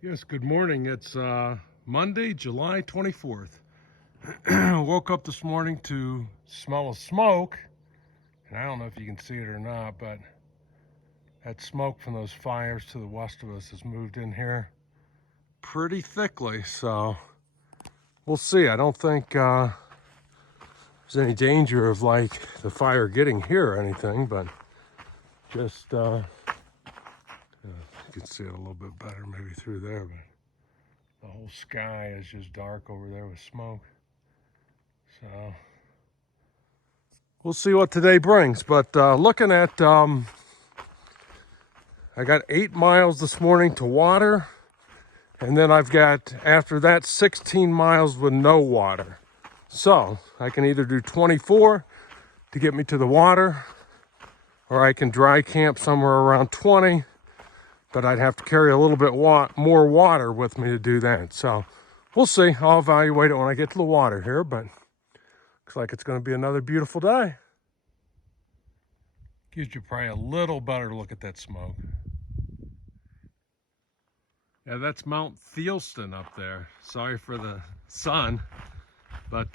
Yes, good morning. It's Monday, July 24th. Woke up this morning to smell of smoke, and I don't know if you can see it or not, but that smoke from those fires to the west of us has moved in here pretty thickly, so we'll see. I don't think there's any danger of like the fire getting here or anything, but just you can see it a little bit better maybe through there, but the whole sky is just dark over there with smoke. So we'll see what today brings. But looking at, I got 8 miles this morning to water. And then I've got, after that, 16 miles with no water. So I can either do 24 to get me to the water, or I can dry camp somewhere around 20. But I'd have to carry a little bit more water with me to do that. So we'll see. I'll evaluate it when I get to the water here. But looks like it's going to be another beautiful day. Gives you probably a little better look at that smoke. Yeah, that's Mount Thielston up there. Sorry for the sun, but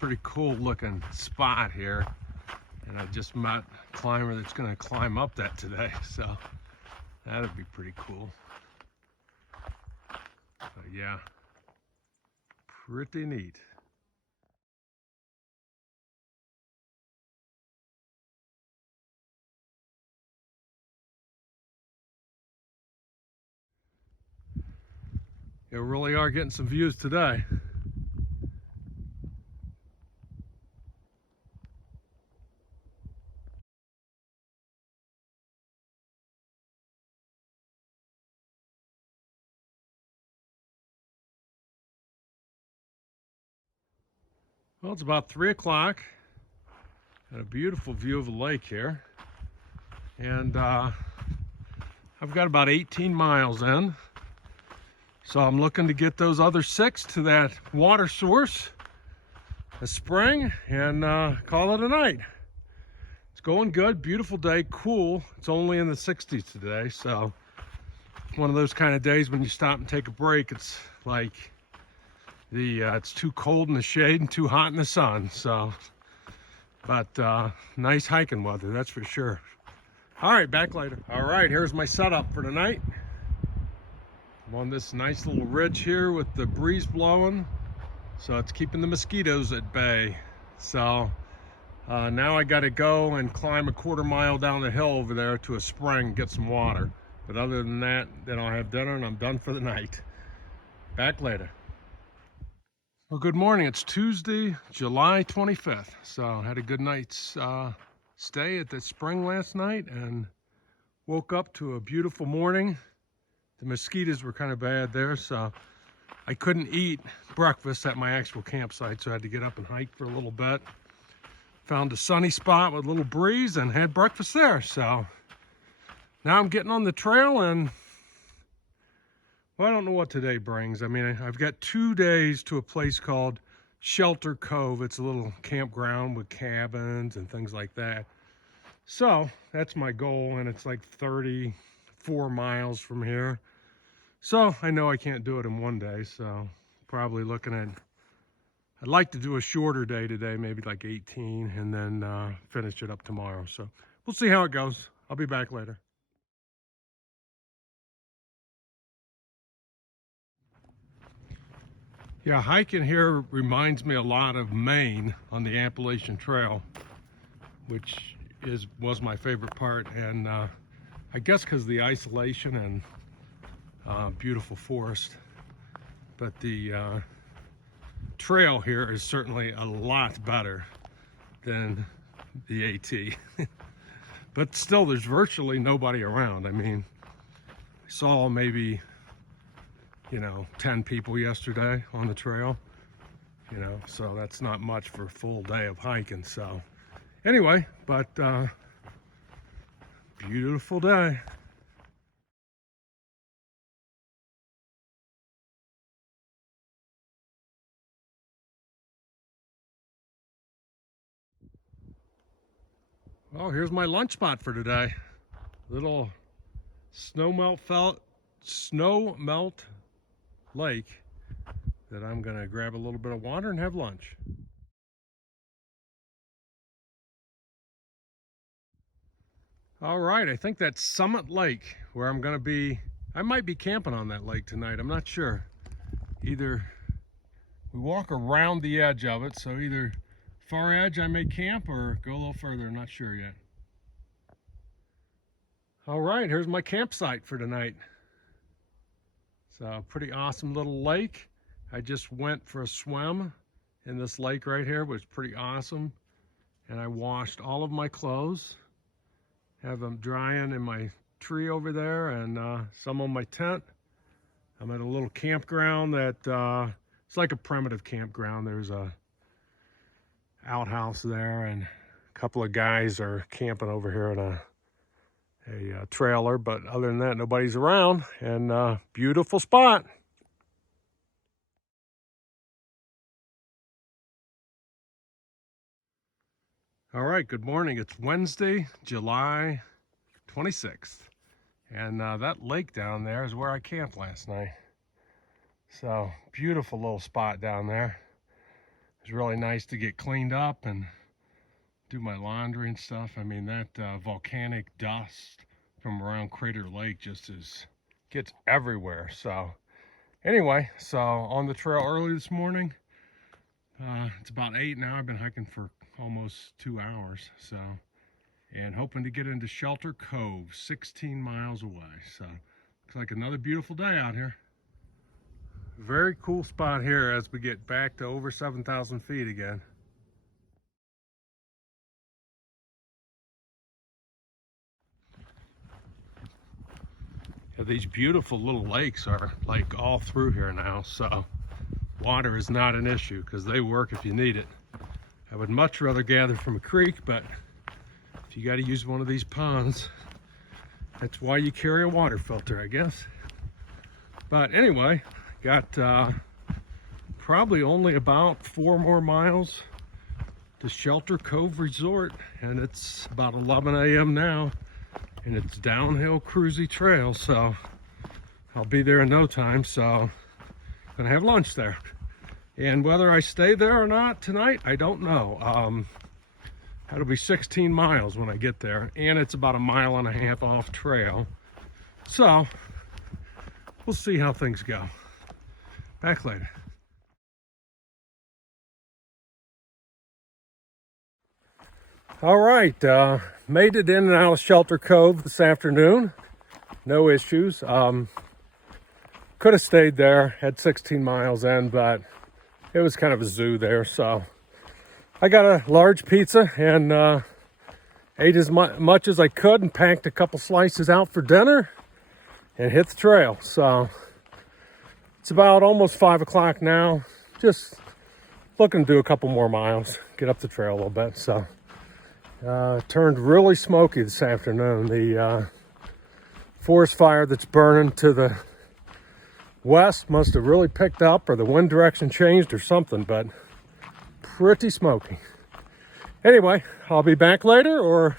pretty cool looking spot here. And I just met a climber that's going to climb up that today, so that'd be pretty cool. So yeah, pretty neat. You really are getting some views today. Well, it's about 3 o'clock. Got a beautiful view of the lake here. And I've got about 18 miles in. So I'm looking to get those other 6 to that water source, a spring, and call it a night. It's going good, beautiful day, cool. It's only in the 60s today, so one of those kind of days when you stop and take a break, it's like it's too cold in the shade and too hot in the sun. So, but nice hiking weather, that's for sure. All right, back later. All right, here's my setup for tonight. I'm on this nice little ridge here with the breeze blowing, so it's keeping the mosquitoes at bay. So now I got to go and climb a 1/4 mile down the hill over there to a spring, get some water. But other than that, then I'll have dinner and I'm done for the night. Back later. Well, good morning. It's Tuesday, July 25th. So I had a good night's stay at the spring last night and woke up to a beautiful morning. The mosquitoes were kind of bad there, so I couldn't eat breakfast at my actual campsite, so I had to get up and hike for a little bit. Found a sunny spot with a little breeze and had breakfast there. So now I'm getting on the trail, and well, I don't know what today brings. I mean, I've got 2 days to a place called Shelter Cove. It's a little campground with cabins and things like that. So that's my goal, and it's like 34 miles from here. So I know I can't do it in one day, so probably looking at, I'd like to do a shorter day today, maybe like 18, and then finish it up tomorrow. So we'll see how it goes. I'll be back later. Yeah, hiking here reminds me a lot of Maine on the Appalachian Trail, which was my favorite part. And I guess because of the isolation and beautiful forest. But the trail here is certainly a lot better than the AT. But still, there's virtually nobody around. I mean, I saw maybe, 10 people yesterday on the trail, so that's not much for a full day of hiking. So anyway, but beautiful day. Well, here's my lunch spot for today. Little snowmelt snow melt lake that I'm gonna grab a little bit of water and have lunch. All right, I think that's Summit Lake where I'm gonna be. I might be camping on that lake tonight, I'm not sure. Either we walk around the edge of it, so either far edge I may camp or go a little further, I'm not sure yet. All right, here's my campsite for tonight. It's a pretty awesome little lake. I just went for a swim in this lake right here, which is pretty awesome. And I washed all of my clothes, have them drying in my tree over there and some on my tent. I'm at a little campground that it's like a primitive campground. There's a outhouse there and a couple of guys are camping over here in a trailer, but other than that, nobody's around, and beautiful spot. All right, good morning. It's Wednesday, July 26th, and that lake down there is where I camped last night. So beautiful little spot down there. It's really nice to get cleaned up and do my laundry and stuff. I mean, that volcanic dust from around Crater Lake just gets everywhere. So anyway, so on the trail early this morning. It's about 8 now. I've been hiking for almost 2 hours. So, and hoping to get into Shelter Cove, 16 miles away. So looks like another beautiful day out here. Very cool spot here as we get back to over 7,000 feet again. These beautiful little lakes are like all through here now, so water is not an issue because they work if you need it. I would much rather gather from a creek, but if you got to use one of these ponds, that's why you carry a water filter, I guess. But anyway, got probably only about 4 more miles to Shelter Cove Resort, and it's about 11 a.m. now. And it's downhill cruisy trail, so I'll be there in no time. So I'm gonna have lunch there, and whether I stay there or not tonight, I don't know. It'll be 16 miles when I get there, and it's about 1.5 miles off trail, so we'll see how things go. Back later. All right, made it in and out of Shelter Cove this afternoon. No issues. Could have stayed there, had 16 miles in, but it was kind of a zoo there. So I got a large pizza and ate as much as I could and packed a couple slices out for dinner and hit the trail. So it's about almost 5 o'clock now. Just looking to do a couple more miles, get up the trail a little bit. So turned really smoky this afternoon. The forest fire that's burning to the west must have really picked up, or the wind direction changed or something, but pretty smoky. Anyway, I'll be back later or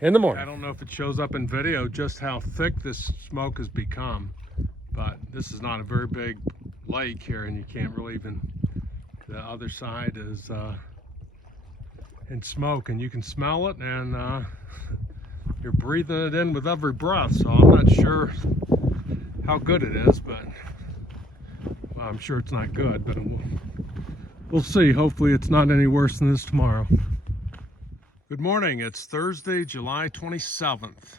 in the morning. I don't know if it shows up in video just how thick this smoke has become, but this is not a very big lake here, and you can't really even, the other side is in smoke, and you can smell it, and you're breathing it in with every breath. So I'm not sure how good it is, but well, I'm sure it's not good, but we'll see. Hopefully it's not any worse than this tomorrow. Good morning. It's Thursday, July 27th,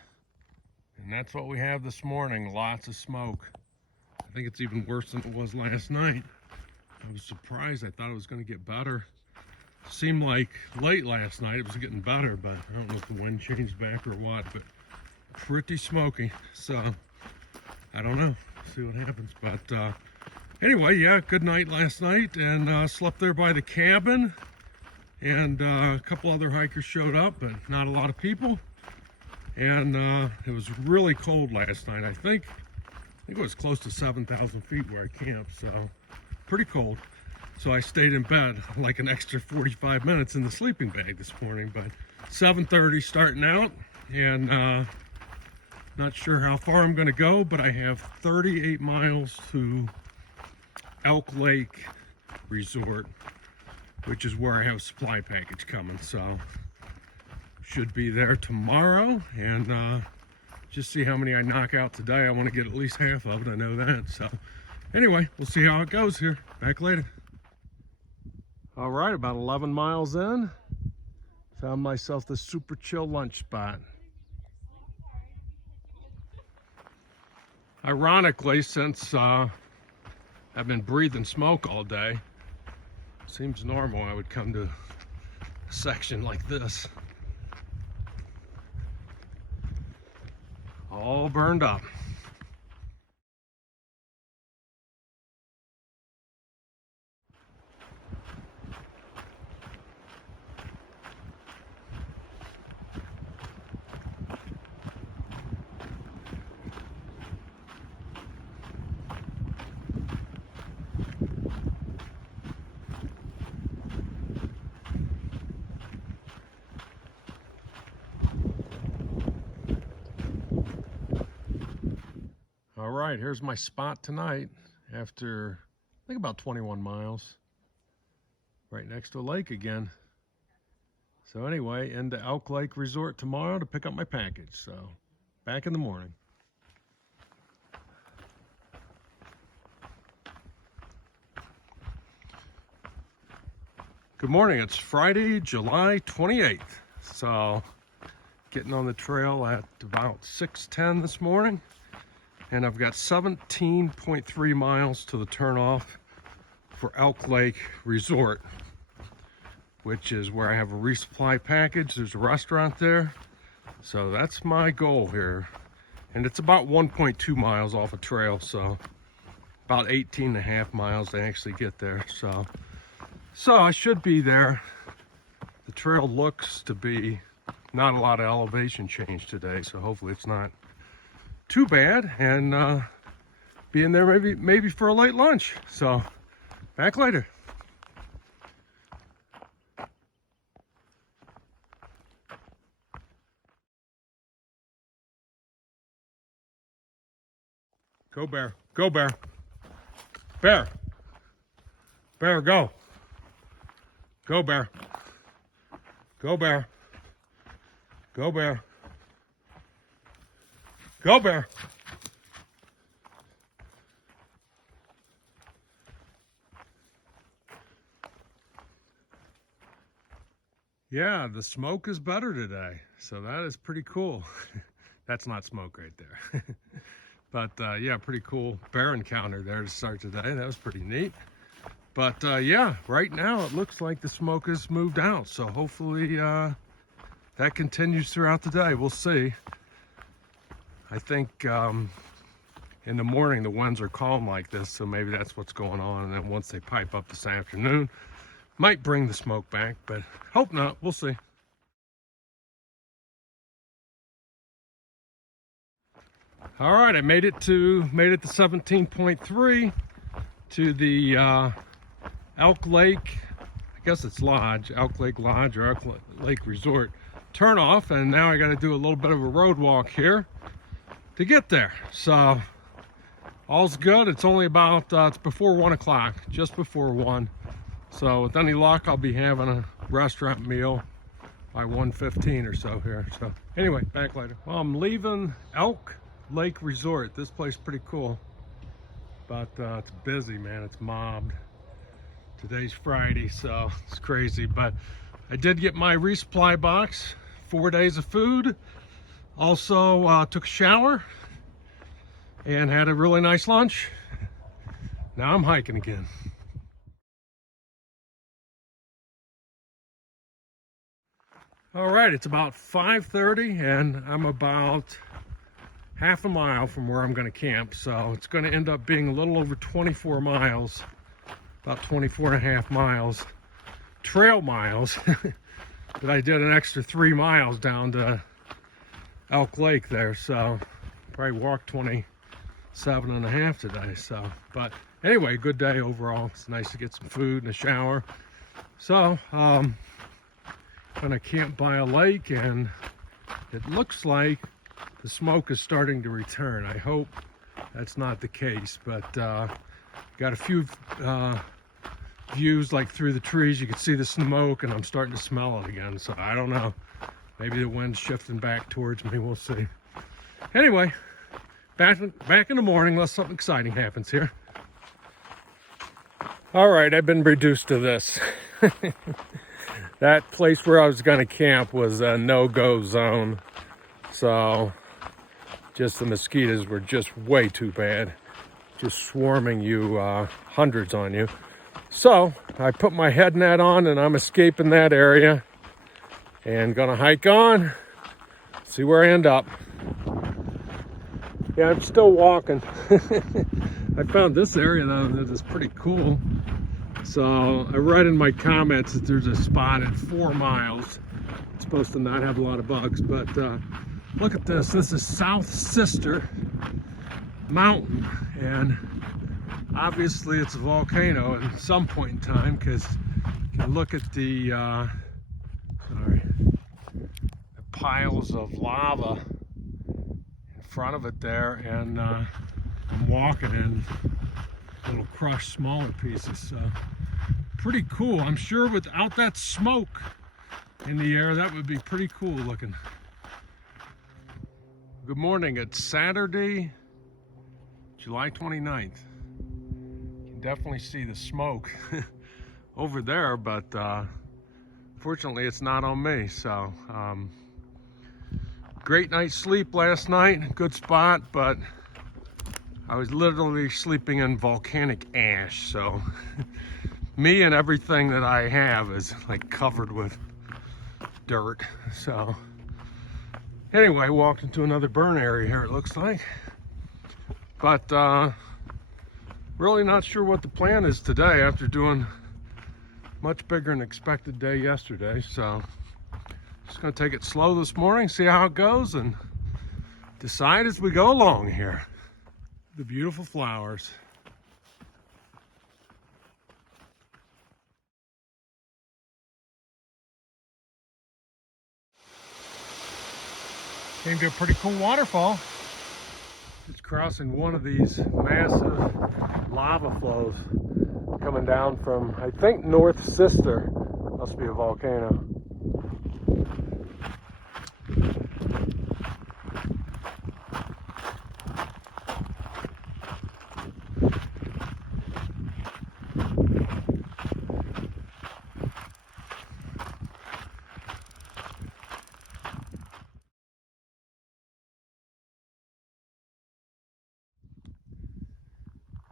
and that's what we have this morning. Lots of smoke. I think it's even worse than it was last night. I was surprised. I thought it was going to get better. Seemed like late last night it was getting better, but I don't know if the wind changed back or what, but pretty smoky. So I don't know, see what happens. But anyway, yeah, good night last night, and slept there by the cabin, and a couple other hikers showed up, but not a lot of people. And it was really cold last night. I think it was close to 7,000 feet where I camped, so pretty cold. So I stayed in bed like an extra 45 minutes in the sleeping bag this morning, but 7:30 starting out, and Not sure how far I'm going to go, but I have 38 miles to Elk Lake Resort, which is where I have a supply package coming. So should be there tomorrow, and just see how many I knock out today. I want to get at least half of it, I know that. So anyway, we'll see how it goes here. Back later. All right, about 11 miles in, found myself this super chill lunch spot. Ironically, since I've been breathing smoke all day, seems normal I would come to a section like this. All burned up. All right, here's my spot tonight after, I think, about 21 miles. Right next to a lake again. So anyway, into Elk Lake Resort tomorrow to pick up my package. So back in the morning. Good morning, it's Friday, July 28th. So getting on the trail at about 6:10 this morning. And I've got 17.3 miles to the turnoff for Elk Lake Resort, which is where I have a resupply package. There's a restaurant there. So that's my goal here. And it's about 1.2 miles off a trail, so about 18.5 miles to actually get there. So I should be there. The trail looks to be not a lot of elevation change today, so hopefully it's not too bad, and be in there maybe for a late lunch. So back later. Go bear, go bear, bear, bear, go, go bear, go bear, go bear, go bear. Yeah, the smoke is better today, so that is pretty cool. That's not smoke right there. But yeah, pretty cool bear encounter there to start today. That was pretty neat. But yeah, right now it looks like the smoke has moved out, so hopefully that continues throughout the day. We'll see. I think in the morning the winds are calm like this, so maybe that's what's going on. And then once they pipe up this afternoon, might bring the smoke back, but hope not. We'll see. All right, I made it to 17.3 to the Elk Lake, I guess it's Lodge, Elk Lake Lodge or Elk Lake Resort turnoff, and now I got to do a little bit of a road walk here to get there. So all's good. It's only about it's before 1 o'clock, just before 1. So with any luck, I'll be having a restaurant meal by 1:15 or so here. So anyway, back later. Well, I'm leaving Elk Lake Resort. This place is pretty cool, but it's busy, man. It's mobbed. Today's Friday, so it's crazy. But I did get my resupply box, 4 days of food. Also took a shower and had a really nice lunch. Now I'm hiking again. All right, it's about 5:30 and I'm about half a mile from where I'm going to camp. So it's going to end up being a little over 24 miles, about 24.5 miles, trail miles. But I did an extra 3 miles down to Elk Lake there. So probably walked 27.5 today. So, but anyway, good day overall. It's nice to get some food and a shower. So, gonna camp by a lake, and it looks like the smoke is starting to return. I hope that's not the case, but got a few views like through the trees. You can see the smoke, and I'm starting to smell it again. So I don't know. Maybe the wind's shifting back towards me. We'll see. Anyway, back in the morning, unless something exciting happens here. All right, I've been reduced to this. That place where I was going to camp was a no-go zone. So just the mosquitoes were just way too bad. Just swarming you, hundreds on you. So I put my head net on and I'm escaping that area and gonna hike on, see where I end up. Yeah, I'm still walking. I found this area though that is pretty cool. So I read in my comments that there's a spot at 4 miles. It's supposed to not have a lot of bugs, but look at this. This is South Sister Mountain, and obviously it's a volcano at some point in time, because you can look at the piles of lava in front of it there, and I'm walking in little crushed smaller pieces. So pretty cool. I'm sure without that smoke in the air, that would be pretty cool looking. Good morning. It's Saturday, July 29th. You can definitely see the smoke over there, but fortunately it's not on me. So great night's sleep last night, good spot, but I was literally sleeping in volcanic ash. So me and everything that I have is like covered with dirt. So anyway, walked into another burn area here, it looks like. But really not sure what the plan is today after doing much bigger than expected day yesterday. So just gonna take it slow this morning, see how it goes, and decide as we go along here. The beautiful flowers. Came to a pretty cool waterfall. It's crossing one of these massive lava flows coming down from, I think, North Sister. Must be a volcano.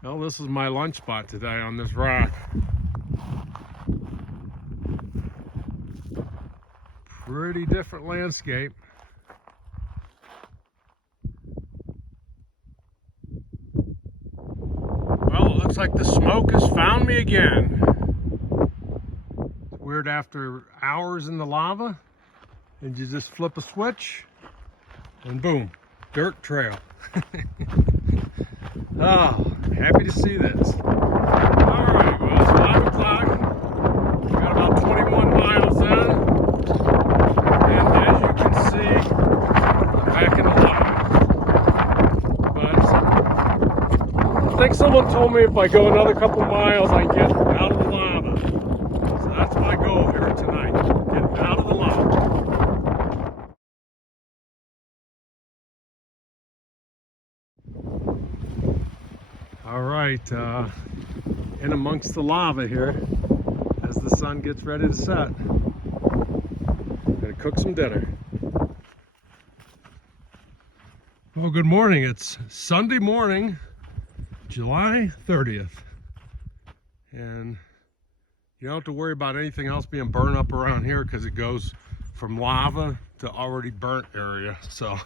Well, this is my lunch spot today on this rock. Pretty different landscape. Well, it looks like the smoke has found me again. It's weird, after hours in the lava, and you just flip a switch, and boom, dirt trail. Oh, happy to see this. All right, well, it's 5 o'clock. We got about 21 miles in. And as you can see, I'm back in the lava. But I think someone told me if I go another couple miles, I can get out of the lava. So that's my goal here tonight, get out of the lava. All right, in amongst the lava here, as the sun gets ready to set. Gonna cook some dinner. Well, good morning. It's Sunday morning, July 30th. And you don't have to worry about anything else being burned up around here, because it goes from lava to already burnt area. So,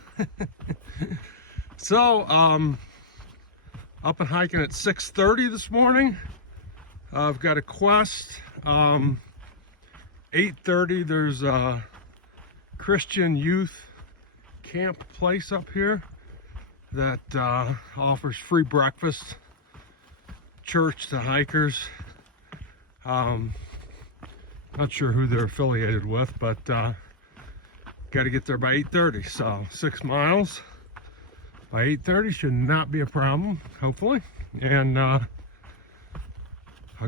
up and hiking at 6:30 this morning. I've got a quest. 8:30, there's a Christian youth camp place up here that offers free breakfast, church to hikers. Not sure who they're affiliated with, but got to get there by 8:30, so 6 miles. By 8:30 should not be a problem, hopefully. And I'll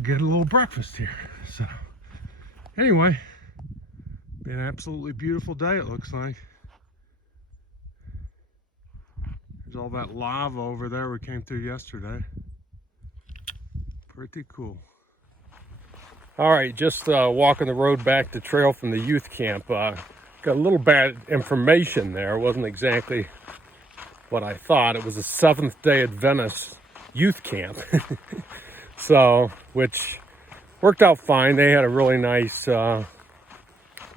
get a little breakfast here. So anyway, be an absolutely beautiful day, it looks like. There's all that lava over there we came through yesterday. Pretty cool. All right, just walking the road back to trail from the youth camp. Got a little bad information there. It wasn't exactly what I thought. It was a Seventh-day Adventist youth camp. So, which worked out fine. They had a really nice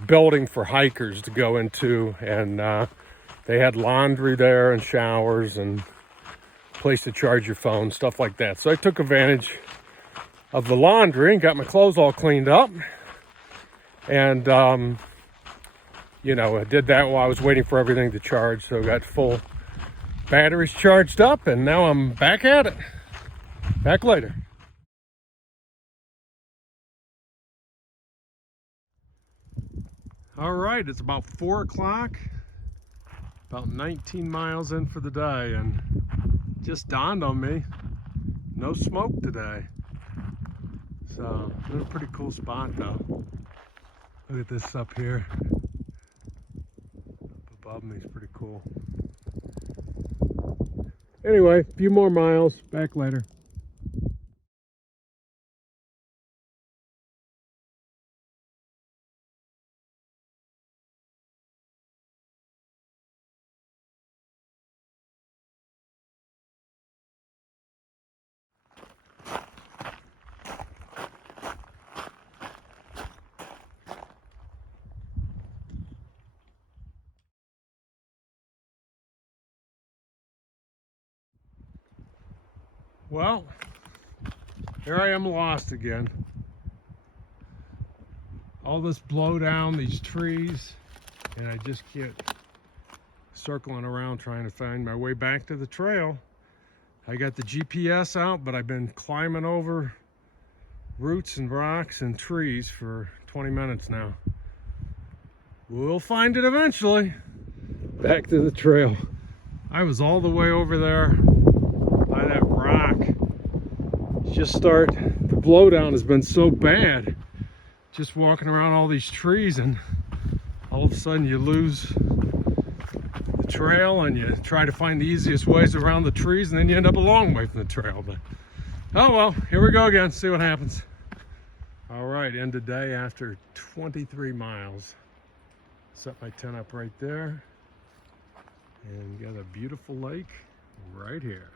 building for hikers to go into, and they had laundry there and showers and place to charge your phone, stuff like that. So I took advantage of the laundry and got my clothes all cleaned up. And, you know, I did that while I was waiting for everything to charge. So I got full batteries charged up, and now I'm back at it. Back later. All right, it's about 4 o'clock, about 19 miles in for the day, and just dawned on me, no smoke today. So, it's a pretty cool spot though. Look at this up here. Up above me is pretty cool. Anyway, a few more miles, back later. Well, here I am lost again. All this blow down, these trees, and I just keep circling around trying to find my way back to the trail. I got the GPS out, but I've been climbing over roots and rocks and trees for 20 minutes now. We'll find it eventually. Back to the trail. I was all the way over there by that rock. The blowdown has been so bad. Just walking around all these trees, and all of a sudden you lose the trail and you try to find the easiest ways around the trees, and then you end up a long way from the trail. But oh well, here we go again, see what happens. All right, end of day after 23 miles. Set my tent up right there and got a beautiful lake right here.